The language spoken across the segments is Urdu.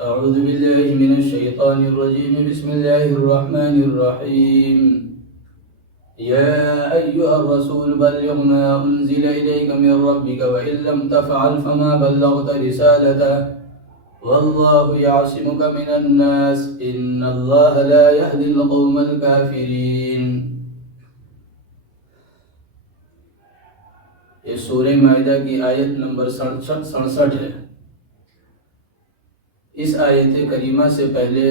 أعوذ بالله من الشيطان الرجيم. بسم الله الرحمن الرحيم. يا أيها الرسول بلغ ما أنزل إليك من ربك وإن لم تفعل فما بلغت رسالته والله يعصمك من الناس إن الله لا يهدي القوم الكافرين. یہ سورہ مائدہ کی آیت نمبر 67 ہے. اس آیت کریمہ سے پہلے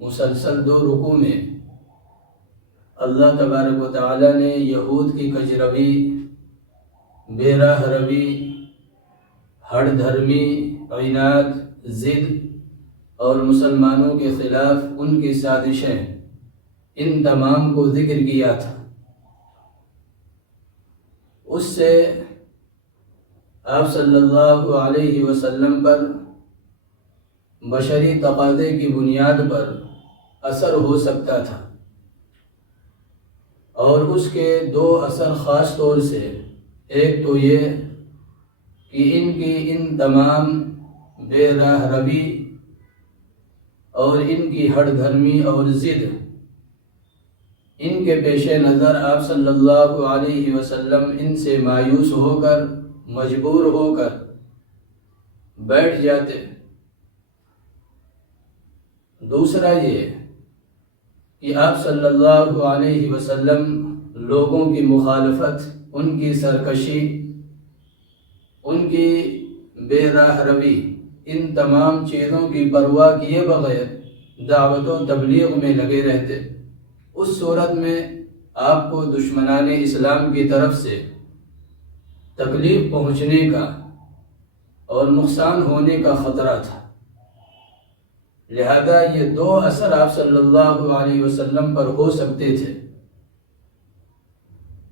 مسلسل 2 رکوع میں اللہ تبارک و تعالی نے یہود کی کجروی، بے راہ روی، ہڑ دھرمی، عناد، ضد اور مسلمانوں کے خلاف ان کی سازشیں، ان تمام کو ذکر کیا تھا. اس سے آپ صلی اللہ علیہ وسلم پر بشری تقاضے کی بنیاد پر اثر ہو سکتا تھا، اور اس کے 2 اثر خاص طور سے. ایک تو یہ کہ ان کی ان تمام بے راہ روی اور ان کی ہڑ دھرمی اور ضد، ان کے پیش نظر آپ صلی اللہ علیہ وسلم ان سے مایوس ہو کر، مجبور ہو کر بیٹھ جاتے. دوسرا یہ کہ آپ صلی اللہ علیہ وسلم لوگوں کی مخالفت، ان کی سرکشی، ان کی بے راہ روی، ان تمام چیزوں کی پرواہ کیے بغیر دعوت و تبلیغ میں لگے رہتے. اس صورت میں آپ کو دشمنان اسلام کی طرف سے تکلیف پہنچنے کا اور نقصان ہونے کا خطرہ تھا. لہذا یہ 2 اثر آپ صلی اللہ علیہ وسلم پر ہو سکتے تھے.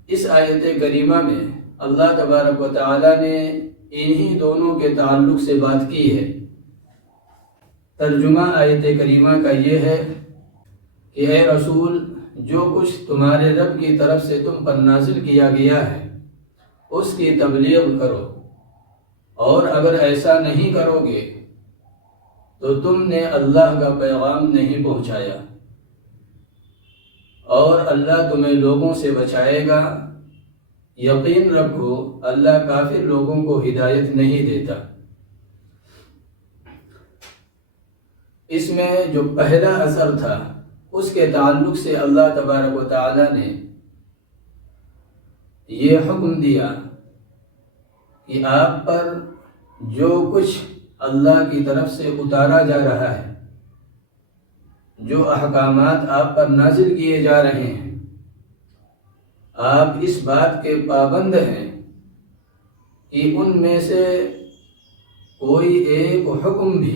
اس آیت کریمہ میں اللہ تبارک و تعالی نے انہی دونوں کے تعلق سے بات کی ہے. ترجمہ آیت کریمہ کا یہ ہے کہ اے رسول، جو کچھ تمہارے رب کی طرف سے تم پر نازل کیا گیا ہے اس کی تبلیغ کرو، اور اگر ایسا نہیں کرو گے تو تم نے اللہ کا پیغام نہیں پہنچایا، اور اللہ تمہیں لوگوں سے بچائے گا. یقین رکھو اللہ کافر لوگوں کو ہدایت نہیں دیتا. اس میں جو پہلا اثر تھا اس کے تعلق سے اللہ تبارک و تعالی نے یہ حکم دیا کہ آپ پر جو کچھ اللہ کی طرف سے اتارا جا رہا ہے، جو احکامات آپ پر نازل کیے جا رہے ہیں، آپ اس بات کے پابند ہیں کہ ان میں سے کوئی ایک حکم بھی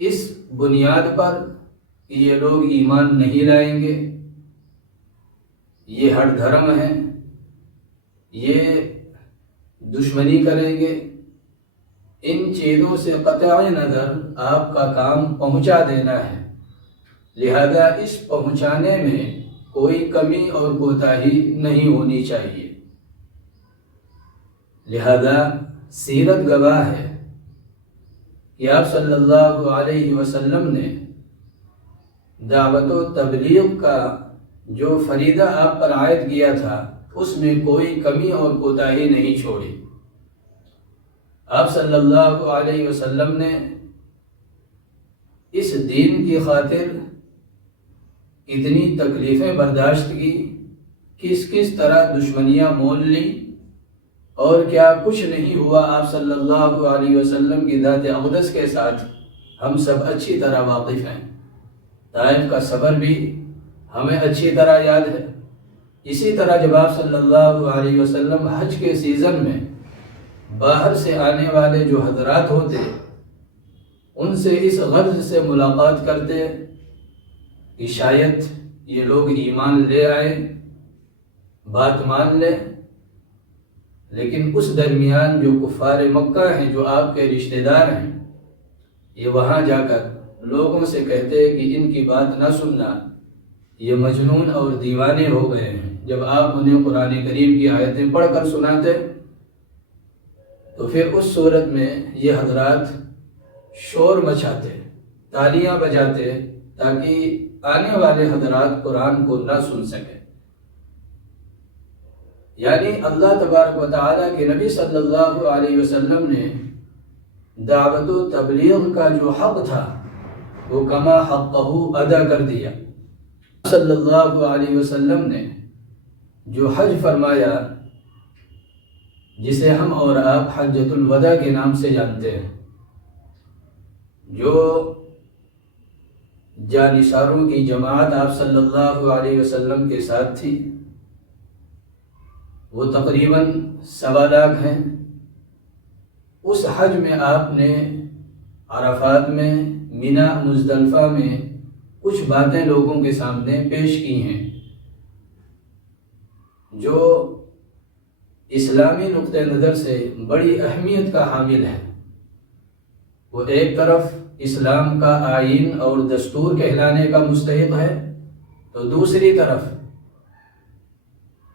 اس بنیاد پر کہ یہ لوگ ایمان نہیں لائیں گے، یہ ہٹ دھرم ہیں، یہ دشمنی کریں گے، ان چیزوں سے قطع نظر آپ کا کام پہنچا دینا ہے. لہذا اس پہنچانے میں کوئی کمی اور کوتاہی نہیں ہونی چاہیے. لہذا سیرت گواہ ہے کہ آپ صلی اللہ علیہ وسلم نے دعوت و تبلیغ کا جو فریضہ آپ پر عائد کیا تھا اس میں کوئی کمی اور کوتاہی نہیں چھوڑی. آپ صلی اللہ علیہ وسلم نے اس دین کی خاطر کتنی تکلیفیں برداشت کی، کس کس طرح دشمنیاں مول لی، اور کیا کچھ نہیں ہوا آپ صلی اللہ علیہ وسلم کی ذات اقدس کے ساتھ ہم سب اچھی طرح واقف ہیں. طائف کا صبر بھی ہمیں اچھی طرح یاد ہے. اسی طرح جب آپ صلی اللہ علیہ وسلم حج کے سیزن میں باہر سے آنے والے جو حضرات ہوتے ان سے اس غرض سے ملاقات کرتے کہ شاید یہ لوگ ایمان لے آئیں، بات مان لیں. لیکن اس درمیان جو کفار مکہ ہیں، جو آپ کے رشتہ دار ہیں، یہ وہاں جا کر لوگوں سے کہتے کہ ان کی بات نہ سننا، یہ مجنون اور دیوانے ہو گئے ہیں. جب آپ انہیں قرآن کریم کی آیتیں پڑھ کر سناتے تو پھر اس صورت میں یہ حضرات شور مچاتے، تالیاں بجاتے تاکہ آنے والے حضرات قرآن کو نہ سن سکے۔ یعنی اللہ تبارک و تعالیٰ کے نبی صلی اللہ علیہ وسلم نے دعوت و تبلیغ کا جو حق تھا وہ کما حقہ ادا کر دیا۔ صلی اللہ علیہ وسلم نے جو حج فرمایا، جسے ہم اور آپ حجۃ الوداع کے نام سے جانتے ہیں، جو جانشاروں کی جماعت آپ صلی اللہ علیہ وسلم کے ساتھ تھی، وہ تقریباً 1.25 لاکھ ہیں۔ اس حج میں آپ نے عرفات میں، مینا، مزدلفہ میں کچھ باتیں لوگوں کے سامنے پیش کی ہیں جو اسلامی نقطہ نظر سے بڑی اہمیت کا حامل ہے۔ وہ ایک طرف اسلام کا آئین اور دستور کہلانے کا مستحق ہے، تو دوسری طرف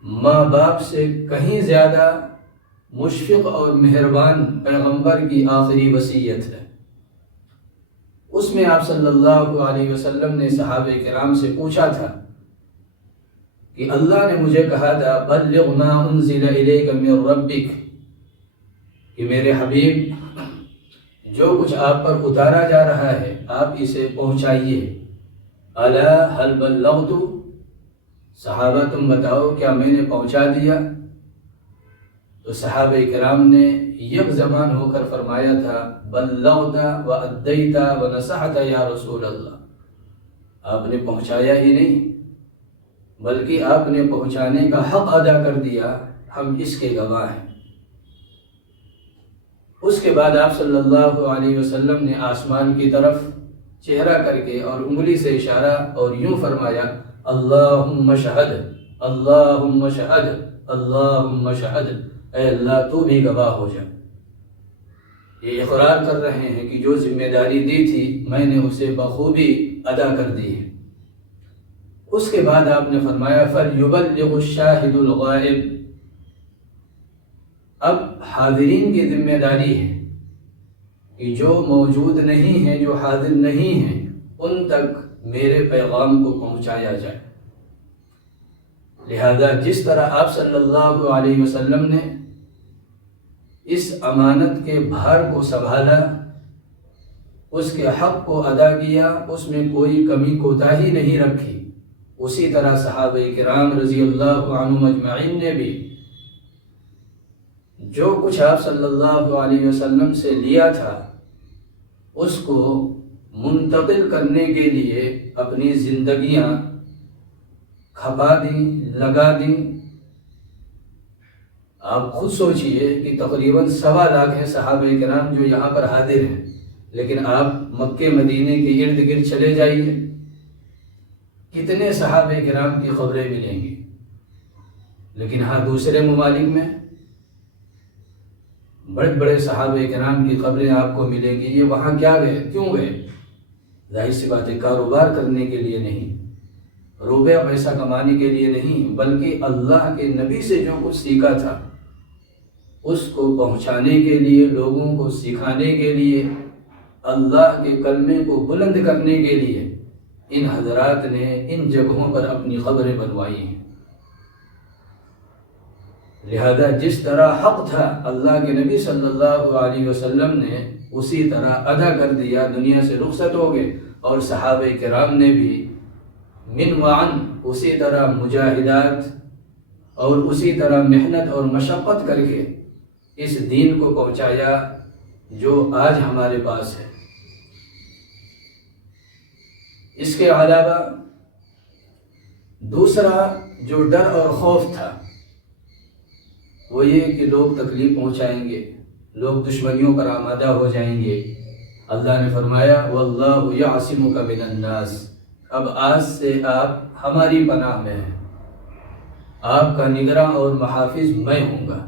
ماں باپ سے کہیں زیادہ مشفق اور مہربان پیغمبر کی آخری وصیت ہے۔ اس میں آپ صلی اللہ علیہ وسلم نے صحابہ کرام سے پوچھا تھا کہ اللہ نے مجھے کہا تھا بلغ ما انزل الیک من ربک، کہ میرے حبیب جو کچھ آپ پر اتارا جا رہا ہے آپ اسے پہنچائیے۔ الا هل بلغت، صحابہ تم بتاؤ کیا میں نے پہنچا دیا؟ تو صحابہ کرام نے یک زبان ہو کر فرمایا تھا بلغت و ادیت و نصحت یا رسول اللہ، آپ نے پہنچایا ہی نہیں بلکہ آپ نے پہنچانے کا حق ادا کر دیا، ہم اس کے گواہ ہیں۔ اس کے بعد آپ صلی اللہ علیہ وسلم نے آسمان کی طرف چہرہ کر کے اور انگلی سے اشارہ اور یوں فرمایا اللہم شہد، اللہم شہد، اللہم شہد، اے اللہ تو بھی گواہ ہو جا۔ یہ اقرار کر رہے ہیں کہ جو ذمہ داری دی تھی میں نے اسے بخوبی ادا کر دی ہے۔ اس کے بعد آپ نے فرمایا فَلْيُبَلِّغُ الشَّاهِدُ الْغَائِبُ، اب حاضرین کی ذمہ داری ہے کہ جو موجود نہیں ہیں، جو حاضر نہیں ہیں، ان تک میرے پیغام کو پہنچایا جائے۔ لہذا جس طرح آپ صلی اللہ علیہ وسلم نے اس امانت کے بھار کو سنبھالا، اس کے حق کو ادا کیا، اس میں کوئی کمی کوتاہی نہیں رکھی، اسی طرح صحابہ کرام رضی اللہ عنہم اجمعین نے بھی جو کچھ آپ صلی اللہ علیہ وسلم سے لیا تھا اس کو منتقل کرنے کے لیے اپنی زندگیاں کھپا دیں، لگا دیں۔ آپ خود سوچئے کہ تقریباً 1.25 لاکھ ہیں صحابہ کرام جو یہاں پر حاضر ہیں، لیکن آپ مکہ مدینے کے ارد گرد چلے جائیے، کتنے صحابہ کرام کی خبریں ملیں گی۔ لیکن ہاں دوسرے ممالک میں بڑے بڑے صحابہ کرام کی خبریں آپ کو ملیں گی۔ یہ وہاں کیا گئے، کیوں گئے؟ ظاہر سی بات ہے کاروبار کرنے کے لیے نہیں، روپیہ پیسہ کمانے کے لیے نہیں، بلکہ اللہ کے نبی سے جو کچھ سیکھا تھا اس کو پہنچانے کے لیے، لوگوں کو سکھانے کے لیے، اللہ کے کلمے کو بلند کرنے کے لیے ان حضرات نے ان جگہوں پر اپنی قبریں بنوائی ہیں۔ لہذا جس طرح حق تھا اللہ کے نبی صلی اللہ علیہ وسلم نے اسی طرح ادا کر دیا، دنیا سے رخصت ہو گئے، اور صحابہ کرام نے بھی من وعن اسی طرح مجاہدات اور اسی طرح محنت اور مشقت کر کے اس دین کو پہنچایا جو آج ہمارے پاس ہے۔ اس کے علاوہ دوسرا جو ڈر اور خوف تھا وہ یہ کہ لوگ تکلیف پہنچائیں گے، لوگ دشمنیوں پر آمادہ ہو جائیں گے۔ اللہ نے فرمایا وَاللَّهُ يَعْصِمُكَ مِنَ النَّاسِ، اب آج سے آپ ہماری پناہ میں ہیں، آپ کا نگراں اور محافظ میں ہوں گا۔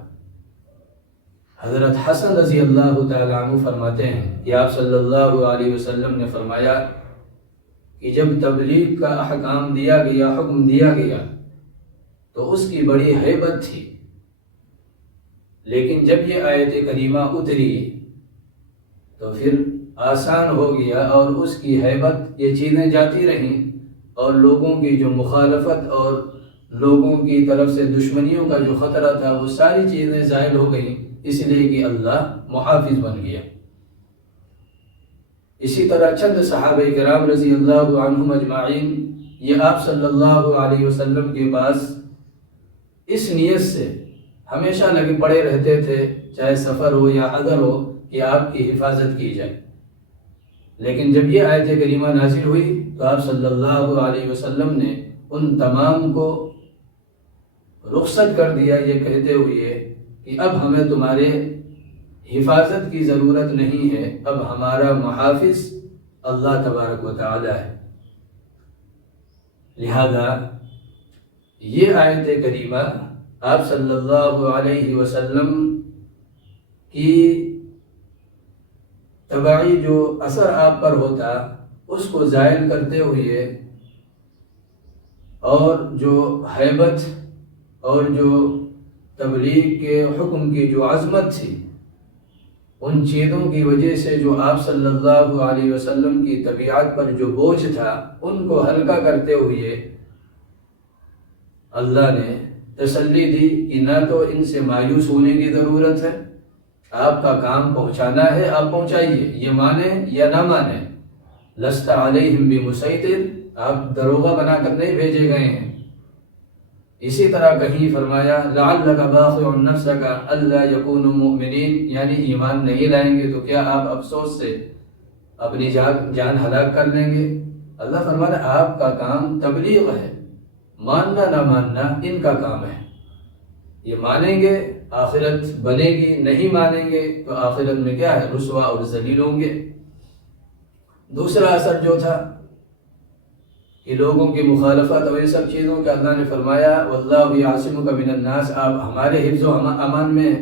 حضرت حسن رضی اللہ تعالیٰ عنہ فرماتے ہیں کہ آپ صلی اللہ علیہ وسلم نے فرمایا کہ جب تبلیغ کا احکام دیا گیا، حکم دیا گیا تو اس کی بڑی ہیبت تھی، لیکن جب یہ آیت کریمہ اتری تو پھر آسان ہو گیا اور اس کی ہیبت یہ چیزیں جاتی رہیں اور لوگوں کی جو مخالفت اور لوگوں کی طرف سے دشمنیوں کا جو خطرہ تھا وہ ساری چیزیں زائل ہو گئیں، اس لیے کہ اللہ محافظ بن گیا۔ اسی طرح چند صحابہ کرام رضی اللہ عنہم اجمعین یہ آپ صلی اللہ علیہ وسلم کے پاس اس نیت سے ہمیشہ لگے پڑے رہتے تھے، چاہے سفر ہو یا حضر ہو، کہ آپ کی حفاظت کی جائے۔ لیکن جب یہ آیت کریمہ نازل ہوئی تو آپ صلی اللہ علیہ وسلم نے ان تمام کو رخصت کر دیا، یہ کہتے ہوئے کہ اب ہمیں تمہارے حفاظت کی ضرورت نہیں ہے، اب ہمارا محافظ اللہ تبارک و تعالی ہے۔ لہذا یہ آیت کریمہ آپ صلی اللہ علیہ وسلم کی تبعی جو اثر آپ پر ہوتا اس کو زائل کرتے ہوئے، اور جو ہیبت اور جو تبلیغ کے حکم کی جو عظمت تھی، ان چیزوں کی وجہ سے جو آپ صلی اللہ علیہ وسلم کی طبیعت پر جو بوجھ تھا ان کو ہلکا کرتے ہوئے اللہ نے تسلی دی کہ نہ تو ان سے مایوس ہونے کی ضرورت ہے، آپ کا کام پہنچانا ہے، آپ پہنچائیے، یہ مانیں یا نہ مانیں، لست علیہم بمسیطر، آپ دروغہ بنا کر نہیں بھیجے گئے ہیں۔ اسی طرح کہیں فرمایا لعلک باخع نفسک الا یکونوا مؤمنین، یعنی ایمان نہیں لائیں گے تو کیا آپ افسوس سے اپنی جان ہلاک کر لیں گے؟ اللہ فرمایا آپ کا کام تبلیغ ہے، ماننا نہ ماننا ان کا کام ہے، یہ مانیں گے آخرت بنے گی، نہیں مانیں گے تو آخرت میں کیا ہے، رسوا اور ذلیل ہوں گے۔ دوسرا اثر جو تھا کہ لوگوں کی مخالفت اور یہ سب چیزوں کا اللہ نے فرمایا واللہ یعصمک من الناس، آپ ہمارے حفظ و امان میں ہیں۔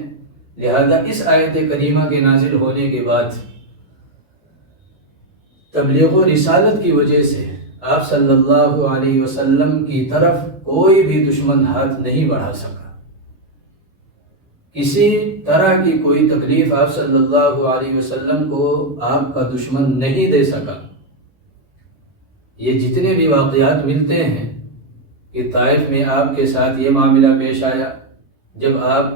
لہذا اس آیت کریمہ کے نازل ہونے کے بعد تبلیغ و رسالت کی وجہ سے آپ صلی اللہ علیہ وسلم کی طرف کوئی بھی دشمن ہاتھ نہیں بڑھا سکا، کسی طرح کی کوئی تکلیف آپ صلی اللہ علیہ وسلم کو آپ کا دشمن نہیں دے سکا۔ یہ جتنے بھی واقعات ملتے ہیں کہ طائف میں آپ کے ساتھ یہ معاملہ پیش آیا، جب آپ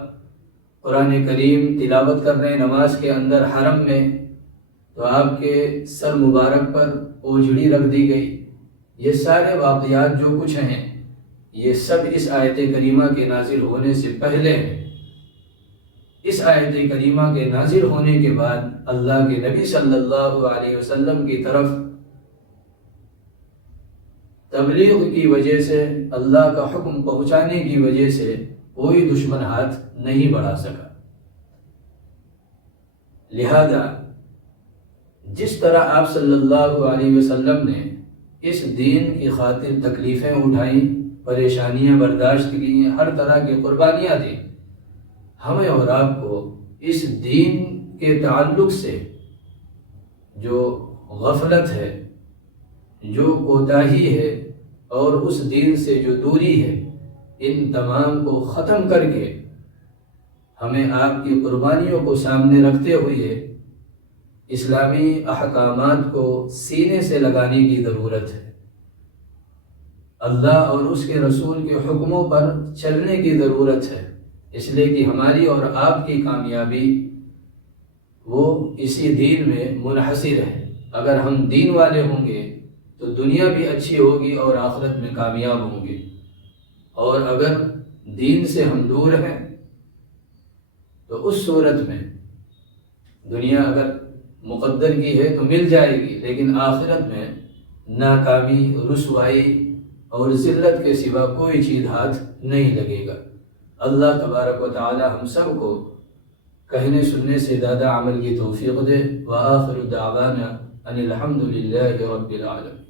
قرآن کریم تلاوت کر رہے ہیں نماز کے اندر حرم میں، تو آپ کے سر مبارک پر اوجھڑی رکھ دی گئی، یہ سارے واقعات جو کچھ ہیں یہ سب اس آیت کریمہ کے نازل ہونے سے پہلے ہیں۔ اس آیت کریمہ کے نازل ہونے کے بعد اللہ کے نبی صلی اللہ علیہ وسلم کی طرف تبلیغ کی وجہ سے، اللہ کا حکم پہنچانے کی وجہ سے کوئی دشمن ہاتھ نہیں بڑھا سکا۔ لہذا جس طرح آپ صلی اللہ علیہ وسلم نے اس دین کی خاطر تکلیفیں اٹھائیں، پریشانیاں برداشت کی، ہر طرح کی قربانیاں دیں، ہمیں اور آپ کو اس دین کے تعلق سے جو غفلت ہے، جو کوتاہی ہے اور اس دین سے جو دوری ہے، ان تمام کو ختم کر کے ہمیں آپ کی قربانیوں کو سامنے رکھتے ہوئے اسلامی احکامات کو سینے سے لگانے کی ضرورت ہے، اللہ اور اس کے رسول کے حکموں پر چلنے کی ضرورت ہے، اس لیے کہ ہماری اور آپ کی کامیابی وہ اسی دین میں منحصر ہے۔ اگر ہم دین والے ہوں گے تو دنیا بھی اچھی ہوگی اور آخرت میں کامیاب ہوں گے، اور اگر دین سے ہم دور ہیں تو اس صورت میں دنیا اگر مقدر کی ہے تو مل جائے گی، لیکن آخرت میں ناکامی، رسوائی اور ذلت کے سوا کوئی چیز ہاتھ نہیں لگے گا۔ اللہ تبارک و تعالی ہم سب کو کہنے سننے سے زیادہ عمل کی توفیق دے۔ وآخر دعوانا ان الحمد للہ رب العالمین۔